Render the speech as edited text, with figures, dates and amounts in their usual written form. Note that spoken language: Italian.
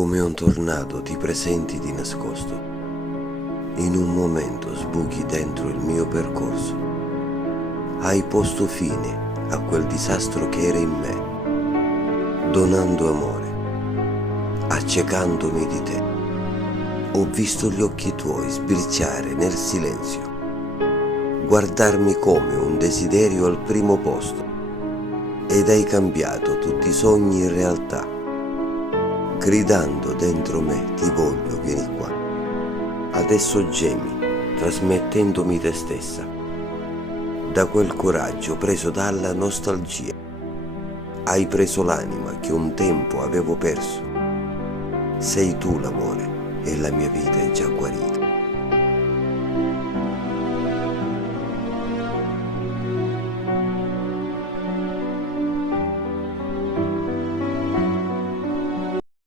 Come un tornado ti presenti di nascosto, in un momento sbuchi dentro il mio percorso. Hai posto fine a quel disastro che era in me, donando amore, accecandomi di te. Ho visto gli occhi tuoi sbirciare nel silenzio, guardarmi come un desiderio al primo posto, ed hai cambiato tutti i sogni in realtà. Gridando dentro me, ti voglio, vieni qua. Adesso gemi, trasmettendomi te stessa, da quel coraggio preso dalla nostalgia. Hai preso l'anima che un tempo avevo perso. Sei tu l'amore e la mia vita è già guarita.